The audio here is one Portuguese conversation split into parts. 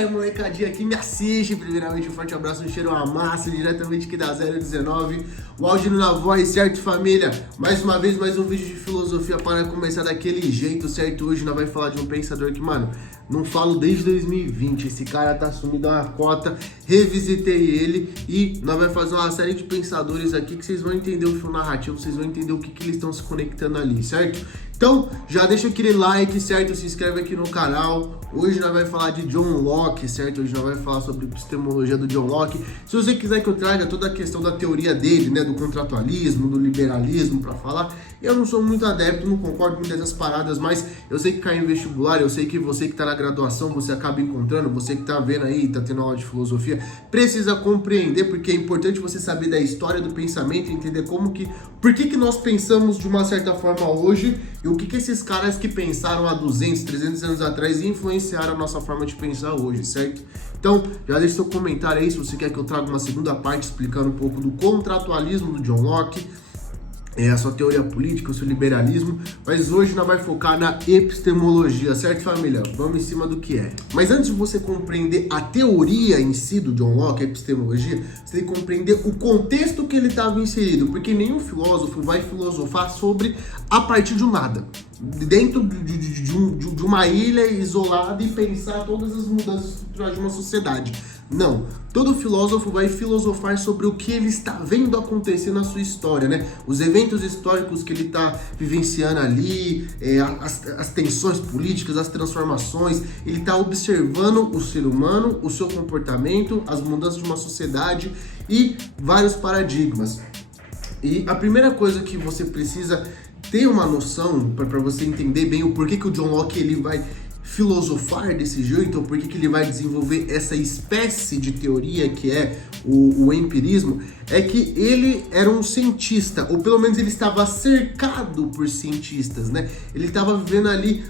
aí, molecadinha que me assiste, primeiramente um forte abraço, um cheiro a massa, diretamente aqui da 019, o áudio na voz, certo, família? Mais uma vez, mais um vídeo de filosofia para começar daquele jeito, certo? Hoje nós vamos falar de um pensador que, mano, não falo desde 2020, esse cara tá sumido a uma cota, revisitei ele e nós vamos fazer uma série de pensadores aqui que vocês vão entender o fio narrativo, vocês vão entender o que eles estão se conectando ali, certo? Então, já deixa aquele like, certo? Se inscreve aqui no canal. Hoje nós vamos falar de John Locke, certo? Hoje nós vamos falar sobre epistemologia do John Locke. Se você quiser que eu traga toda a questão da teoria dele, né? Do contratualismo, do liberalismo pra falar, eu não sou muito adepto, não concordo muito dessas paradas, mas eu sei que cai em vestibular, eu sei que você que tá na graduação, você acaba encontrando, você que tá vendo aí, tá tendo aula de filosofia, precisa compreender, porque é importante você saber da história do pensamento, entender por que nós pensamos de uma certa forma hoje e o que esses caras que pensaram há 200, 300 anos atrás influenciaram a nossa forma de pensar hoje, certo? Então, já deixa seu comentário aí se você quer que eu traga uma segunda parte explicando um pouco do contratualismo do John Locke, a sua teoria política, o seu liberalismo, mas hoje nós vamos focar na epistemologia, certo, família? Vamos em cima do que é. Mas antes de você compreender a teoria em si do John Locke, a epistemologia, você tem que compreender o contexto que ele estava inserido, porque nenhum filósofo vai filosofar sobre a partir de um nada, dentro de uma ilha isolada e pensar todas as mudanças estruturais de uma sociedade. Não, todo filósofo vai filosofar sobre o que ele está vendo acontecer na sua história, né? Os eventos históricos que ele está vivenciando ali, as tensões políticas, as transformações, ele está observando o ser humano, o seu comportamento, as mudanças de uma sociedade e vários paradigmas. E a primeira coisa que você precisa ter uma noção para você entender bem o porquê que o John Locke ele vai filosofar desse jeito, ou por que ele vai desenvolver essa espécie de teoria que é o empirismo, é que ele era um cientista, ou pelo menos ele estava cercado por cientistas, né? Ele estava vivendo ali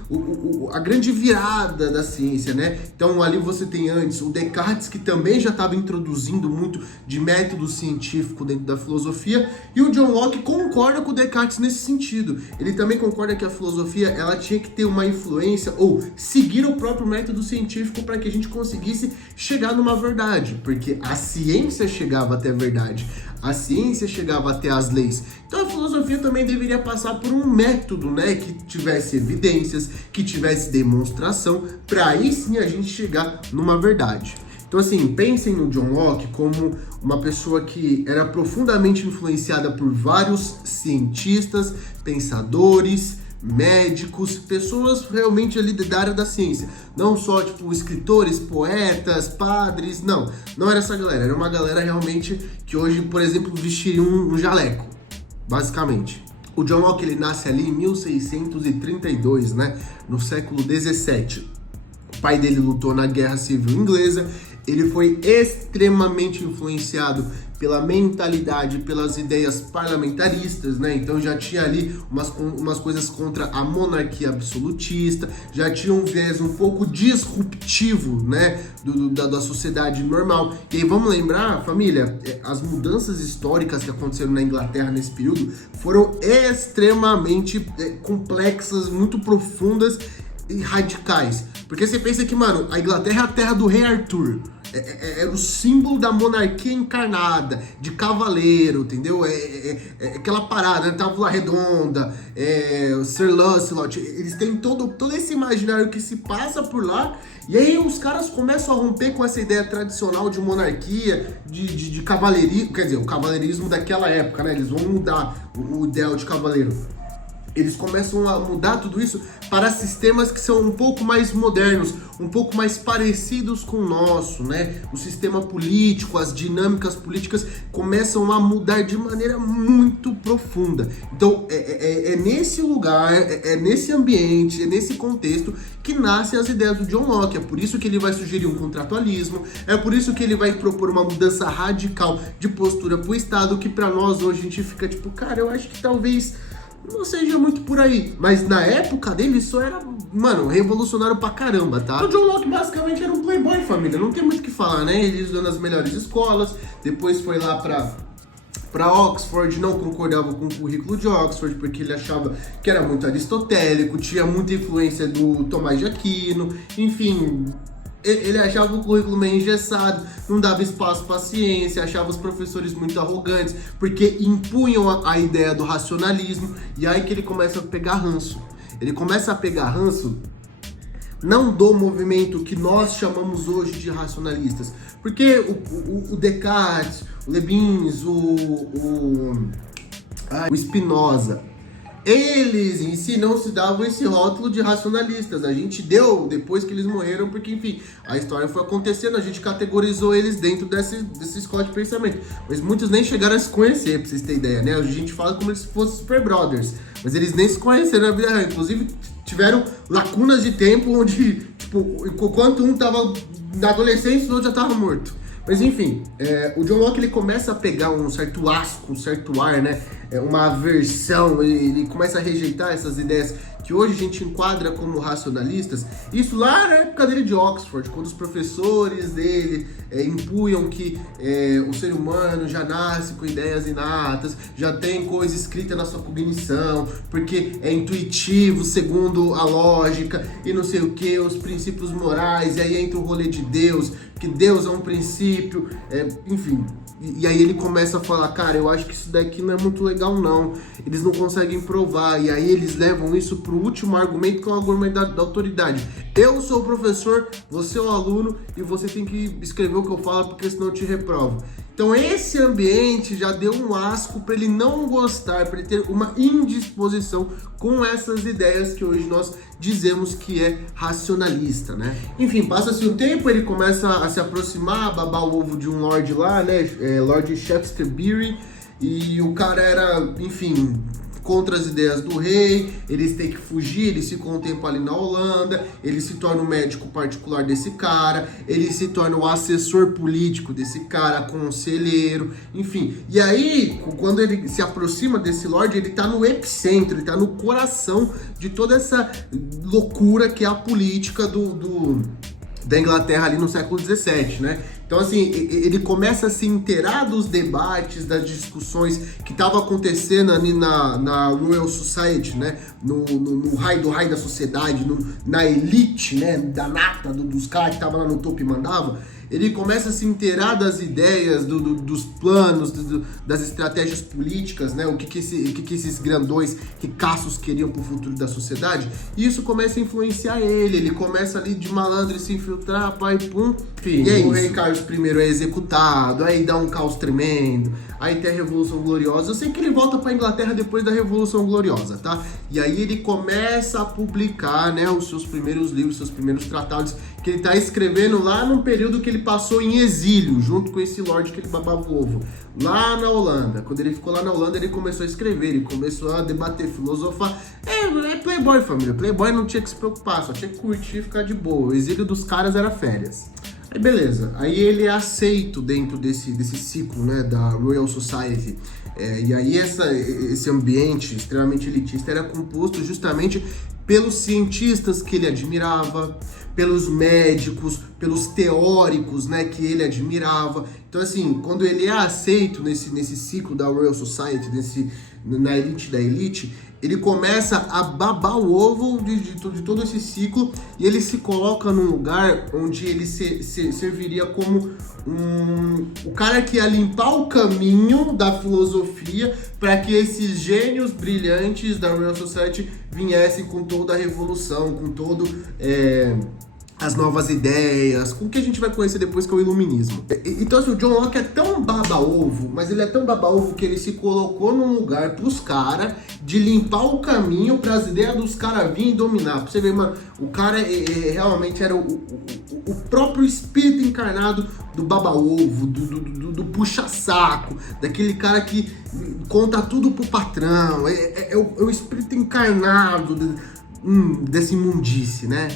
a grande virada da ciência, né? Então ali você tem antes o Descartes, que também já estava introduzindo muito de método científico dentro da filosofia, e o John Locke concorda com o Descartes nesse sentido. Ele também concorda que a filosofia ela tinha que ter uma influência, ou seguir o próprio método científico para que a gente conseguisse chegar numa verdade, porque a ciência chegava até a verdade, a ciência chegava até as leis. Então a filosofia também deveria passar por um método, né, que tivesse evidências, que tivesse demonstração, para aí sim a gente chegar numa verdade. Então assim, pensem no John Locke como uma pessoa que era profundamente influenciada por vários cientistas, pensadores, médicos, pessoas realmente ali da área da ciência, não só tipo escritores, poetas, padres, não era essa galera, era uma galera realmente que hoje, por exemplo, vestiria um jaleco, basicamente. O John Locke ele nasce ali em 1632, né, no século 17. O pai dele lutou na Guerra Civil Inglesa, ele foi extremamente influenciado pela mentalidade, pelas ideias parlamentaristas, né? Então já tinha ali umas coisas contra a monarquia absolutista, já tinha um viés um pouco disruptivo, né? Da sociedade normal. E aí vamos lembrar, família, as mudanças históricas que aconteceram na Inglaterra nesse período foram extremamente complexas, muito profundas e radicais. Porque você pensa que, mano, a Inglaterra é a terra do rei Arthur. É o símbolo da monarquia encarnada, de cavaleiro, entendeu? Aquela parada, né? Távola redonda, o Sir Lancelot, eles têm todo esse imaginário que se passa por lá, e aí os caras começam a romper com essa ideia tradicional de monarquia, de cavaleirismo, quer dizer, o cavaleirismo daquela época, né? Eles vão mudar o ideal de cavaleiro. Eles começam a mudar tudo isso para sistemas que são um pouco mais modernos, um pouco mais parecidos com o nosso, né? O sistema político, as dinâmicas políticas começam a mudar de maneira muito profunda. Então, é nesse lugar, nesse ambiente, é nesse contexto que nascem as ideias do John Locke. É por isso que ele vai sugerir um contratualismo, é por isso que ele vai propor uma mudança radical de postura para o Estado, que para nós hoje a gente fica tipo, cara, eu acho que talvez não seja muito por aí, mas na época dele isso era, mano, revolucionário pra caramba, tá? O John Locke basicamente era um playboy, família, não tem muito o que falar, né? Ele estudou nas melhores escolas, depois foi lá pra Oxford, não concordava com o currículo de Oxford, porque ele achava que era muito aristotélico, tinha muita influência do Tomás de Aquino, enfim, Ele achava o currículo meio engessado, não dava espaço para ciência, achava os professores muito arrogantes, porque impunham a ideia do racionalismo, e aí que ele começa a pegar ranço. Ele começa a pegar ranço não do movimento que nós chamamos hoje de racionalistas, porque o Descartes, o Leibniz, o Spinoza, eles em si não se davam esse rótulo de racionalistas. A gente deu depois que eles morreram, porque enfim, a história foi acontecendo, a gente categorizou eles dentro dessa escola de pensamento. Mas muitos nem chegaram a se conhecer, pra vocês terem ideia, né? A gente fala como se fossem super brothers, mas eles nem se conheceram na vida real. Inclusive, tiveram lacunas de tempo onde, tipo, enquanto um tava na adolescência, o outro já tava morto. Mas enfim, o John Locke ele começa a pegar um certo asco, um certo ar, né? Uma aversão, ele começa a rejeitar essas ideias que hoje a gente enquadra como racionalistas. Isso lá na época dele de Oxford, quando os professores dele impunham que o ser humano já nasce com ideias inatas, já tem coisa escrita na sua cognição, porque é intuitivo segundo a lógica e não sei o que, os princípios morais, e aí entra o rolê de Deus, que Deus é um princípio, enfim. E aí ele começa a falar, cara, eu acho que isso daqui não é muito legal não, eles não conseguem provar, e aí eles levam isso pro último argumento, que é o argumento da autoridade. Eu sou o professor, você é o aluno, e você tem que escrever o que eu falo, porque senão eu te reprovo. Então esse ambiente já deu um asco para ele não gostar, para ele ter uma indisposição com essas ideias que hoje nós dizemos que é racionalista, né? Enfim, passa-se um tempo, ele começa a se aproximar, a babar o ovo de um lord lá, né? Lord Shaftesbury, e o cara era, enfim, contra as ideias do rei, eles têm que fugir, eles ficam um tempo ali na Holanda, ele se torna o médico particular desse cara, ele se torna o assessor político desse cara, conselheiro, enfim. E aí, quando ele se aproxima desse lord, ele tá no epicentro, ele tá no coração de toda essa loucura que é a política da Inglaterra ali no século XVII, né? Então, assim, ele começa a se inteirar dos debates, das discussões que estavam acontecendo ali na Royal Society, né? No raio do raio da sociedade, na elite, né? Da nata, dos caras que estavam lá no topo e mandavam. Ele começa a se inteirar das ideias, dos planos, das estratégias políticas, né? O que esses grandões ricaços queriam pro futuro da sociedade. E isso começa a influenciar ele. Ele começa ali de malandro se infiltrar, pai, pum. Enfim, e o rei Carlos I é executado, aí dá um caos tremendo, aí tem a Revolução Gloriosa. Eu sei que ele volta pra Inglaterra depois da Revolução Gloriosa, tá? E aí ele começa a publicar, né, os seus primeiros livros, seus primeiros tratados, que ele tá escrevendo lá num período que ele passou em exílio, junto com esse lord que ele babava o ovo, lá na Holanda. Quando ele ficou lá na Holanda, ele começou a escrever, ele começou a debater, filosofar. É playboy, família. Playboy não tinha que se preocupar, só tinha que curtir e ficar de boa. O exílio dos caras era férias. Aí beleza, aí ele é aceito dentro desse ciclo, né, da Royal Society. E aí esse ambiente extremamente elitista era composto justamente pelos cientistas que ele admirava, pelos médicos, pelos teóricos, né, que ele admirava. Então, assim, quando ele é aceito nesse ciclo da Royal Society, na elite da elite, ele começa a babar o ovo de todo esse ciclo, e ele se coloca num lugar onde ele serviria como o cara que ia limpar o caminho da filosofia para que esses gênios brilhantes da Royal Society viessem com toda a revolução, com todo as novas ideias, com o que a gente vai conhecer depois, que é o iluminismo. Então, assim, o John Locke é tão baba-ovo, mas ele é tão baba-ovo que ele se colocou num lugar pros caras de limpar o caminho para as ideias dos caras virem dominar. Pra você ver, mano, o cara realmente era o próprio espírito encarnado do baba-ovo, do puxa-saco, daquele cara que conta tudo pro patrão, é o espírito encarnado dessa imundície, né?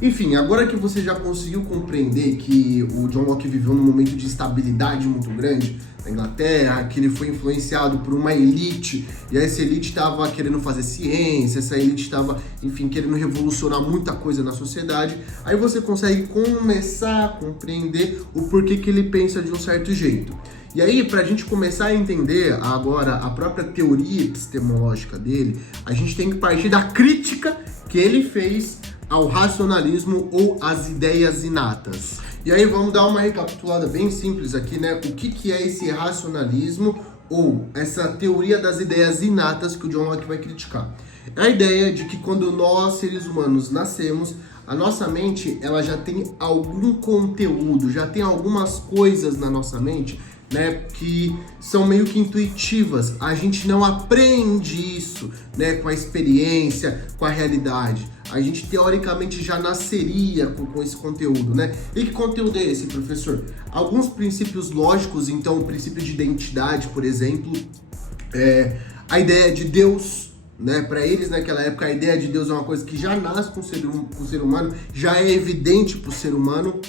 Enfim, agora que você já conseguiu compreender que o John Locke viveu num momento de instabilidade muito grande na Inglaterra, que ele foi influenciado por uma elite, e essa elite estava querendo fazer ciência, essa elite estava, enfim, querendo revolucionar muita coisa na sociedade, aí você consegue começar a compreender o porquê que ele pensa de um certo jeito. E aí, para a gente começar a entender agora a própria teoria epistemológica dele, a gente tem que partir da crítica que ele fez ao racionalismo ou às ideias inatas. E aí vamos dar uma recapitulada bem simples aqui, né? O que é esse racionalismo ou essa teoria das ideias inatas que o John Locke vai criticar? É a ideia de que quando nós, seres humanos, nascemos, a nossa mente ela já tem algum conteúdo, já tem algumas coisas na nossa mente, né, que são meio que intuitivas. A gente não aprende isso, né, com a experiência, com a realidade. A gente teoricamente já nasceria com esse conteúdo, né? E que conteúdo é esse, professor? Alguns princípios lógicos, então o princípio de identidade, por exemplo, a ideia de Deus, né? Para eles naquela época a ideia de Deus é uma coisa que já nasce com o ser humano, já é evidente para o ser humano.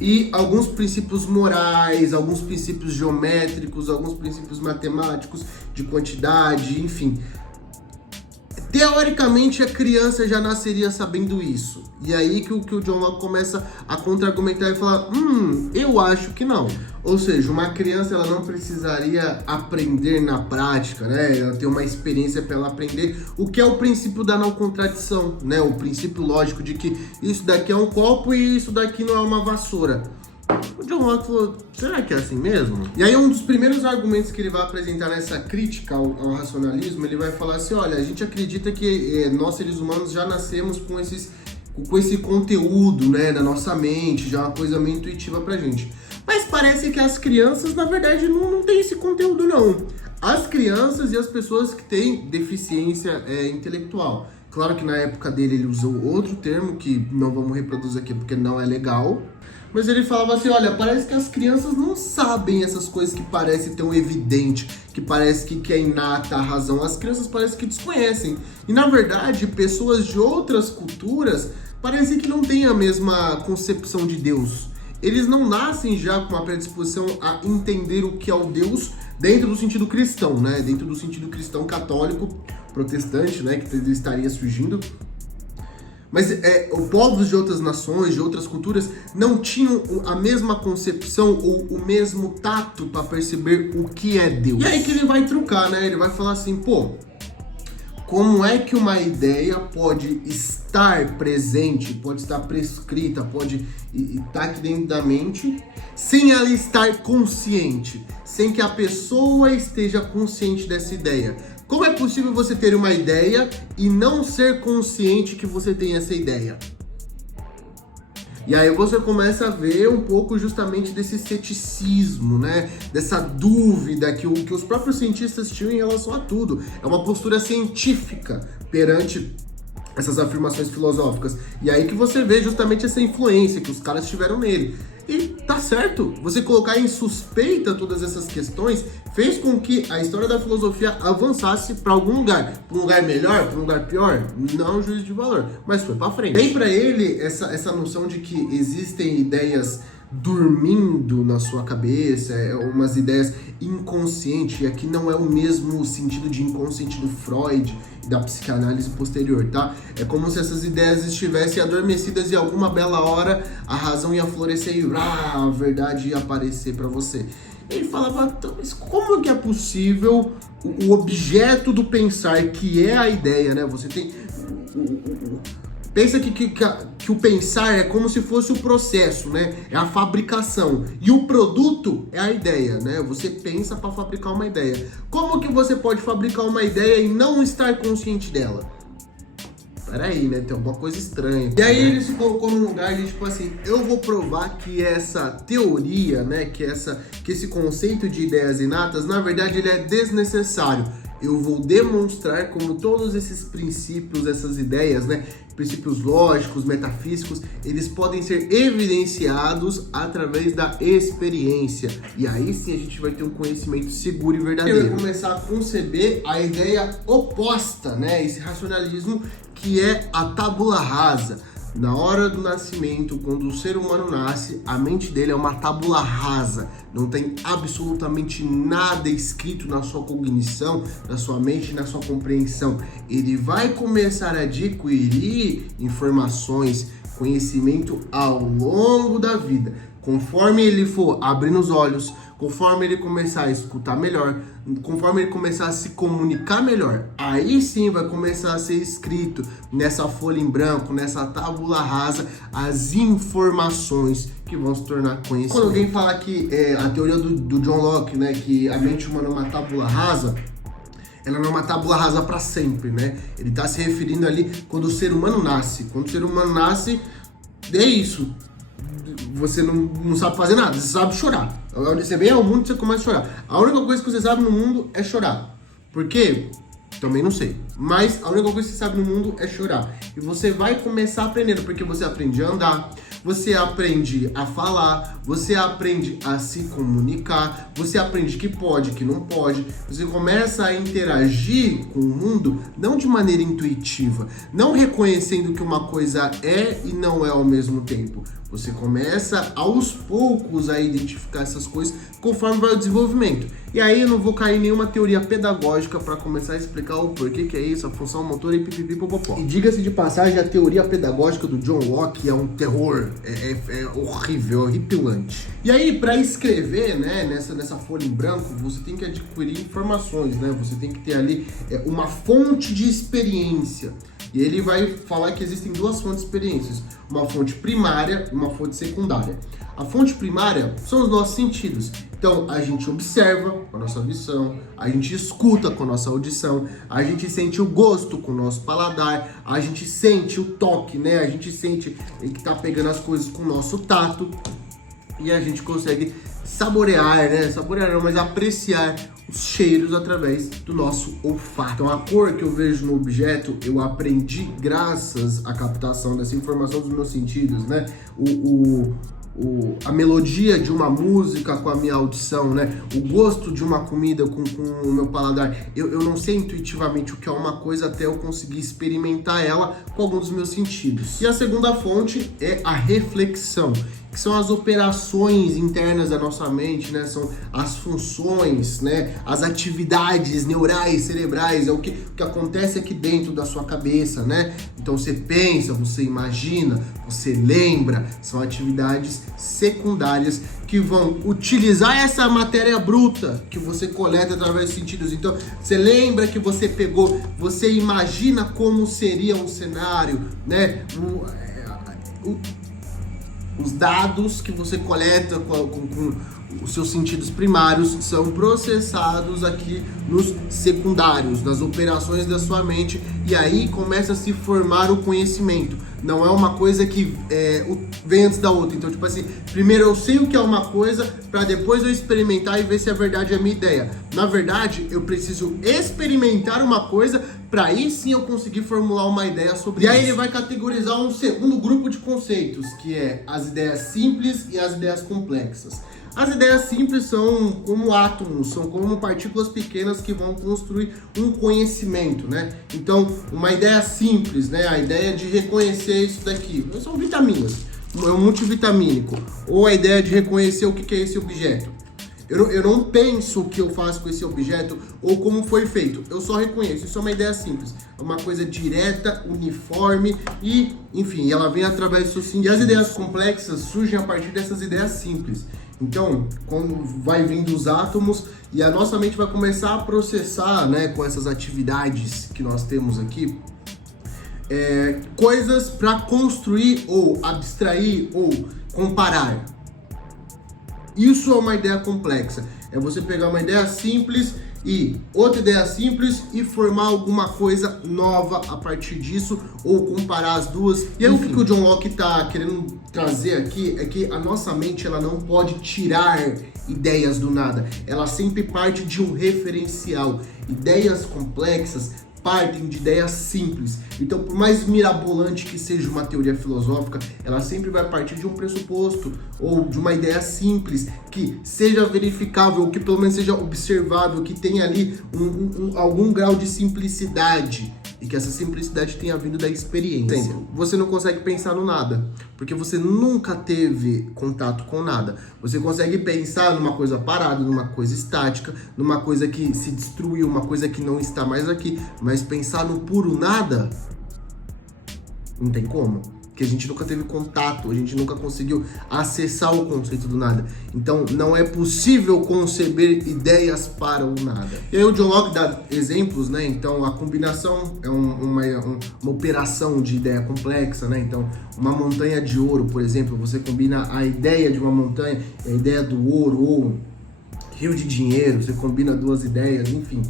E alguns princípios morais, alguns princípios geométricos, alguns princípios matemáticos, de quantidade, enfim. Teoricamente, a criança já nasceria sabendo isso. E aí que o John Locke começa a contra-argumentar e falar, eu acho que não. Ou seja, uma criança ela não precisaria aprender na prática, né? Ela tem uma experiência para ela aprender o que é o princípio da não contradição, né? O princípio lógico de que isso daqui é um copo e isso daqui não é uma vassoura. O John Locke falou, será que é assim mesmo? E aí um dos primeiros argumentos que ele vai apresentar nessa crítica ao racionalismo, ele vai falar assim, olha, a gente acredita que nós seres humanos já nascemos com esse conteúdo, né, na nossa mente, já é uma coisa meio intuitiva pra gente. Mas parece que as crianças, na verdade, não têm esse conteúdo, não. As crianças e as pessoas que têm deficiência intelectual. Claro que na época dele ele usou outro termo, que não vamos reproduzir aqui porque não é legal. Mas ele falava assim, olha, parece que as crianças não sabem essas coisas que parecem tão evidente, que parece que é inata a razão. As crianças parecem que desconhecem. E na verdade, pessoas de outras culturas parecem que não têm a mesma concepção de Deus. Eles não nascem já com a predisposição a entender o que é o Deus dentro do sentido cristão, né? Dentro do sentido cristão católico, protestante, né? Que estaria surgindo. Mas povos de outras nações, de outras culturas, não tinham a mesma concepção ou o mesmo tato para perceber o que é Deus. E aí que ele vai trucar, né? Ele vai falar assim, como é que uma ideia pode estar presente, pode estar prescrita, pode estar aqui dentro da mente, sem ela estar consciente, sem que a pessoa esteja consciente dessa ideia? Como é possível você ter uma ideia e não ser consciente que você tem essa ideia? E aí você começa a ver um pouco justamente desse ceticismo, né? Dessa dúvida que os próprios cientistas tinham em relação a tudo. É uma postura científica perante essas afirmações filosóficas. E aí que você vê justamente essa influência que os caras tiveram nele. E tá certo, você colocar em suspeita todas essas questões fez com que a história da filosofia avançasse para algum lugar. Para um lugar melhor, para um lugar pior? Não juízo de valor, mas foi para frente. Tem para ele essa noção de que existem ideias dormindo na sua cabeça, umas ideias inconscientes, e aqui não é o mesmo sentido de inconsciente do Freud e da psicanálise posterior, tá? É como se essas ideias estivessem adormecidas e alguma bela hora a razão ia florescer e a verdade ia aparecer para você. Ele falava, mas como que é possível o objeto do pensar, que é a ideia, né? Você tem... Pensa que o pensar é como se fosse o processo, né? É a fabricação. E o produto é a ideia, né? Você pensa para fabricar uma ideia. Como que você pode fabricar uma ideia e não estar consciente dela? Peraí, né? Tem alguma coisa estranha. E aí ele se colocou num lugar de tipo assim, eu vou provar que essa teoria, né? Que esse conceito de ideias inatas, na verdade, ele é desnecessário. Eu vou demonstrar como todos esses princípios, essas ideias, né, princípios lógicos, metafísicos, eles podem ser evidenciados através da experiência. E aí sim a gente vai ter um conhecimento seguro e verdadeiro. Eu vou começar a conceber a ideia oposta, né, esse racionalismo que é a tábula rasa. Na hora do nascimento, quando o ser humano nasce, a mente dele é uma tábula rasa. Não tem absolutamente nada escrito na sua cognição, na sua mente, na sua compreensão. Ele vai começar a adquirir informações, conhecimento ao longo da vida. Conforme ele for abrindo os olhos, conforme ele começar a escutar melhor, conforme ele começar a se comunicar melhor, aí sim vai começar a ser escrito nessa folha em branco, nessa tábula rasa, as informações que vão se tornar conhecidas. Quando alguém fala que a teoria do John Locke, né, que a mente humana é uma tábula rasa, ela não é uma tábula rasa para sempre, né? Ele está se referindo ali quando o ser humano nasce. Quando o ser humano nasce, é isso. Você não sabe fazer nada, você sabe chorar. Você vem ao mundo e você começa a chorar. A única coisa que você sabe no mundo é chorar. Por quê? Também não sei. Mas a única coisa que você sabe no mundo é chorar. E você vai começar aprendendo, porque você aprende a andar, você aprende a falar, você aprende a se comunicar, você aprende que pode, que não pode. Você começa a interagir com o mundo não de maneira intuitiva, não reconhecendo que uma coisa é e não é ao mesmo tempo. Você começa aos poucos a identificar essas coisas conforme vai o desenvolvimento. E aí eu não vou cair em nenhuma teoria pedagógica para começar a explicar o porquê que é isso, a função motora e pipipipopopó. E diga-se de passagem, a teoria pedagógica do John Locke é um terror, é horrível, é horripilante. E aí, para escrever, né, nessa folha em branco, você tem que adquirir informações, né? Você tem que ter ali uma fonte de experiência. E ele vai falar que existem duas fontes de experiências, uma fonte primária e uma fonte secundária. A fonte primária são os nossos sentidos. Então, a gente observa com a nossa visão, a gente escuta com a nossa audição, a gente sente o gosto com o nosso paladar, a gente sente o toque, né? A gente sente que tá pegando as coisas com o nosso tato e a gente consegue saborear, né? Saborear não, mas apreciar os cheiros através do nosso olfato. Então a cor que eu vejo no objeto, eu aprendi graças à captação dessa informação dos meus sentidos, né? A melodia de uma música com a minha audição, né? O gosto de uma comida com o meu paladar. Eu não sei intuitivamente o que é uma coisa até eu conseguir experimentar ela com alguns dos meus sentidos. E a segunda fonte é a reflexão, que são as operações internas da nossa mente, né? São as funções, né? As atividades neurais, cerebrais, é o que acontece aqui dentro da sua cabeça, né? Então você pensa, você imagina, você lembra, são atividades secundárias que vão utilizar essa matéria bruta que você coleta através dos sentidos. Então, você lembra que você pegou, você imagina como seria um cenário, né? Os dados que você coleta com os seus sentidos primários são processados aqui nos secundários, nas operações da sua mente, e aí começa a se formar o conhecimento. Não é uma coisa que vem antes da outra. Então, tipo assim, primeiro eu sei o que é uma coisa para depois eu experimentar e ver se é verdade a minha ideia. Na verdade, eu preciso experimentar uma coisa para aí sim eu conseguir formular uma ideia sobre isso. E aí ele vai categorizar um segundo grupo de conceitos, que é as ideias simples e as ideias complexas. As ideias simples são como átomos, são como partículas pequenas que vão construir um conhecimento, né? Então, uma ideia simples, né? A ideia de reconhecer isso daqui, são vitaminas, é um multivitamínico. Ou a ideia de reconhecer o que é esse objeto. Eu não penso o que eu faço com esse objeto ou como foi feito, eu só reconheço. Isso é uma ideia simples, é uma coisa direta, uniforme e, enfim, ela vem através do seu sentido. E as ideias complexas surgem a partir dessas ideias simples. Então, quando vai vindo os átomos e a nossa mente vai começar a processar, né, com essas atividades que nós temos aqui, coisas para construir ou abstrair ou comparar. Isso é uma ideia complexa. É você pegar uma ideia simples e outra ideia simples e formar alguma coisa nova a partir disso, ou comparar as duas. E aí o que o John Locke está querendo trazer aqui é que a nossa mente ela não pode tirar ideias do nada. Ela sempre parte de um referencial. Ideias complexas partem de ideias simples. Então, por mais mirabolante que seja uma teoria filosófica, ela sempre vai partir de um pressuposto ou de uma ideia simples que seja verificável, ou que pelo menos seja observável, que tenha ali algum grau de simplicidade e que essa simplicidade tenha vindo da experiência. Você não consegue pensar no nada, porque você nunca teve contato com nada. Você consegue pensar numa coisa parada, numa coisa estática, numa coisa que se destruiu, uma coisa que não está mais aqui, mas pensar no puro nada, não tem como. porque a gente nunca teve contato, a gente nunca conseguiu acessar o conceito do nada. Então, não é possível conceber ideias para o nada. E aí o John Locke dá exemplos, né? Então, a combinação é uma operação de ideia complexa, né? Então, uma montanha de ouro, por exemplo, você combina a ideia de uma montanha, a ideia do ouro, ou rio de dinheiro, você combina duas ideias, enfim.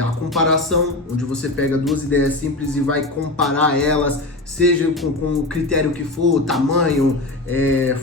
A comparação, onde você pega duas ideias simples e vai comparar elas, seja com o critério que for, tamanho,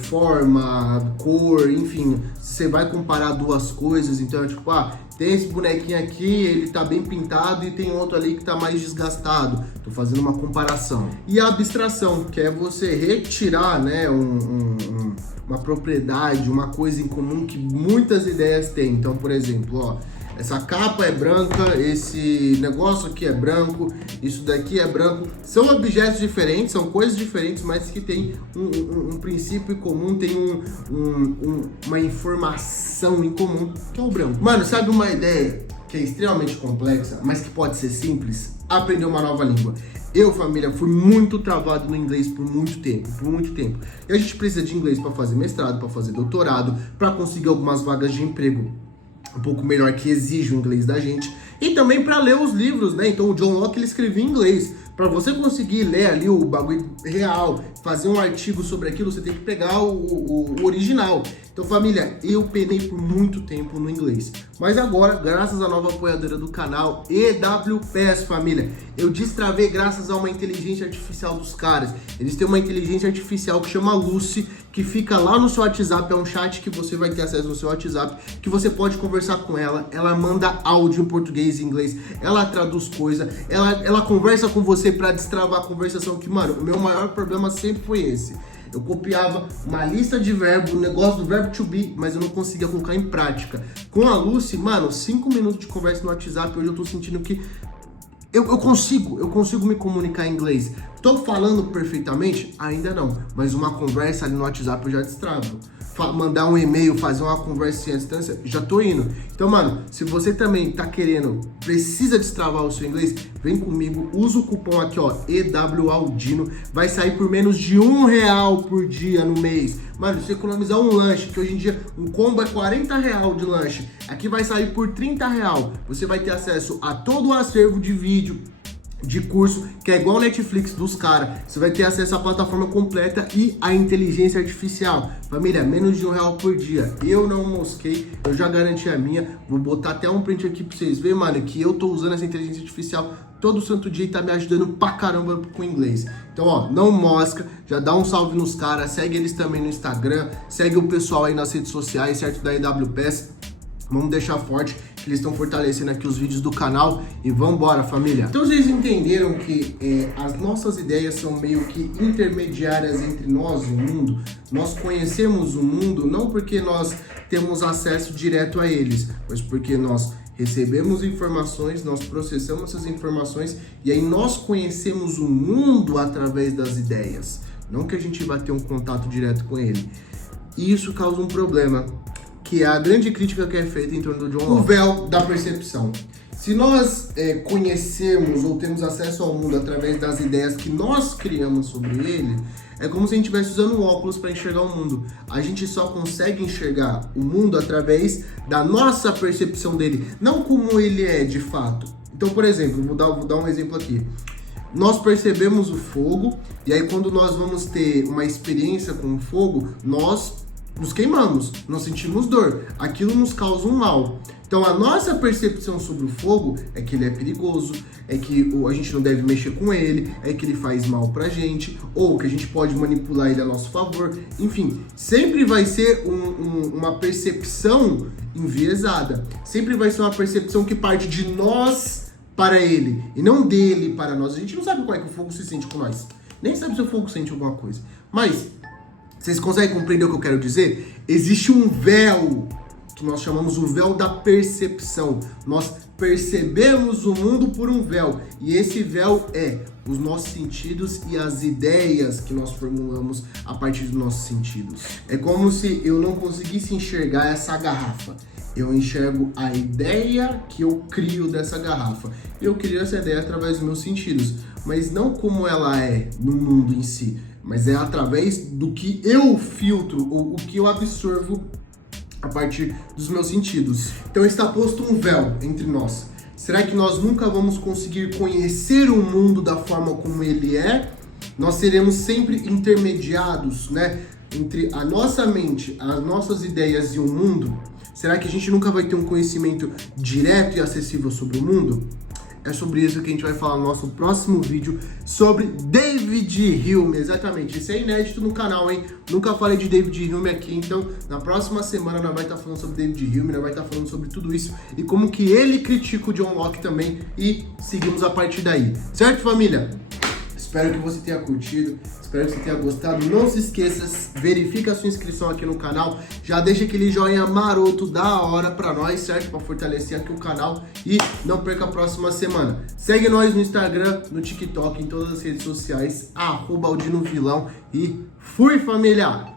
forma, cor, enfim, você vai comparar duas coisas. Então é tipo, tem esse bonequinho aqui, ele tá bem pintado, e tem outro ali que tá mais desgastado. Tô fazendo uma comparação. E a abstração, que é você retirar, né, uma propriedade, uma coisa em comum que muitas ideias têm. Então, por exemplo, essa capa é branca, esse negócio aqui é branco, isso daqui é branco. São objetos diferentes, são coisas diferentes, mas que tem um princípio em comum, tem uma informação em comum, que é o branco. Mano, sabe uma ideia que é extremamente complexa, mas que pode ser simples? Aprender uma nova língua. Eu, família, fui muito travado no inglês por muito tempo. E a gente precisa de inglês para fazer mestrado, para fazer doutorado, para conseguir algumas vagas de emprego um pouco melhor que exige o inglês da gente, e também para ler os livros, né? Então o John Locke ele escrevia em inglês. Para você conseguir ler ali o bagulho real, fazer um artigo sobre aquilo, você tem que pegar o original. Então, família, eu penei por muito tempo no inglês. Mas agora, graças à nova apoiadora do canal, EWPS, família, eu destravei graças a uma inteligência artificial dos caras. Eles têm uma inteligência artificial que chama Lucy, que fica lá no seu WhatsApp, é um chat que você vai ter acesso no seu WhatsApp, que você pode conversar com ela, ela manda áudio em português e inglês, ela traduz coisa, ela conversa com você pra destravar a conversação, que, mano, o meu maior problema sempre foi esse. Eu copiava uma lista de verbo, o negócio do verbo to be, mas eu não conseguia colocar em prática. Com a Lucy, mano, 5 minutos de conversa no WhatsApp, hoje eu tô sentindo que eu consigo me comunicar em inglês. Tô falando perfeitamente? Ainda não, mas uma conversa ali no WhatsApp eu já destravo. Mandar um e-mail, fazer uma conversa à distância, já tô indo. Então, mano, se você também tá precisa destravar o seu inglês, vem comigo, usa o cupom aqui, EWALDINO, vai sair por menos de R$1 por dia no mês. Mano, se economizar um lanche, que hoje em dia um combo é R$40 de lanche, aqui vai sair por R$30. Você vai ter acesso a todo o acervo de vídeo, de curso, que é igual o Netflix dos caras. Você vai ter acesso à plataforma completa e à inteligência artificial. Família, menos de R$1 por dia. Eu não mosquei, eu já garanti a minha. Vou botar até um print aqui pra vocês verem, mano, que eu tô usando essa inteligência artificial todo santo dia e tá me ajudando pra caramba com o inglês. Então, não mosca, já dá um salve nos caras, segue eles também no Instagram, segue o pessoal aí nas redes sociais, certo, da EWPS. Vamos deixar forte, que eles estão fortalecendo aqui os vídeos do canal, e vambora, família. Então vocês entenderam que as nossas ideias são meio que intermediárias entre nós e o mundo. Nós conhecemos o mundo não porque nós temos acesso direto a eles, mas porque nós recebemos informações, nós processamos essas informações, e aí nós conhecemos o mundo através das ideias. Não que a gente vai ter um contato direto com ele. E isso causa um problema, que é a grande crítica que é feita em torno do John Locke. O véu da percepção. Se nós conhecemos ou temos acesso ao mundo através das ideias que nós criamos sobre ele, é como se a gente estivesse usando um óculos para enxergar o mundo. A gente só consegue enxergar o mundo através da nossa percepção dele, não como ele é de fato. Então, por exemplo, vou dar um exemplo aqui. Nós percebemos o fogo, e aí quando nós vamos ter uma experiência com o fogo, nós nos queimamos, nós sentimos dor, aquilo nos causa um mal. Então a nossa percepção sobre o fogo é que ele é perigoso, é que a gente não deve mexer com ele, é que ele faz mal pra gente, ou que a gente pode manipular ele a nosso favor. Enfim, sempre vai ser uma percepção enviesada, sempre vai ser uma percepção que parte de nós para ele, e não dele para nós. A gente não sabe como é que o fogo se sente com nós, nem sabe se o fogo sente alguma coisa, mas vocês conseguem compreender o que eu quero dizer? Existe um véu, que nós chamamos o véu da percepção. Nós percebemos o mundo por um véu, e esse véu é os nossos sentidos e as ideias que nós formulamos a partir dos nossos sentidos. É como se eu não conseguisse enxergar essa garrafa. Eu enxergo a ideia que eu crio dessa garrafa. Eu crio essa ideia através dos meus sentidos, mas não como ela é no mundo em si. mas é através do que eu filtro, ou o que eu absorvo a partir dos meus sentidos. Então está posto um véu entre nós. Será que nós nunca vamos conseguir conhecer o mundo da forma como ele é? Nós seremos sempre intermediados, né, entre a nossa mente, as nossas ideias e o mundo? Será que a gente nunca vai ter um conhecimento direto e acessível sobre o mundo? É sobre isso que a gente vai falar no nosso próximo vídeo, sobre David Hume. Exatamente, isso é inédito no canal, hein? Nunca falei de David Hume aqui, então na próxima semana nós vai estar falando sobre David Hume, nós vai estar falando sobre tudo isso e como que ele critica o John Locke também, e seguimos a partir daí. Certo, família? Espero que você tenha curtido, espero que você tenha gostado. Não se esqueça, verifica a sua inscrição aqui no canal, já deixa aquele joinha maroto da hora pra nós, certo? Pra fortalecer aqui o canal e não perca a próxima semana. Segue nós no Instagram, no TikTok, em todas as redes sociais, @AldinoVilão, e fui, família!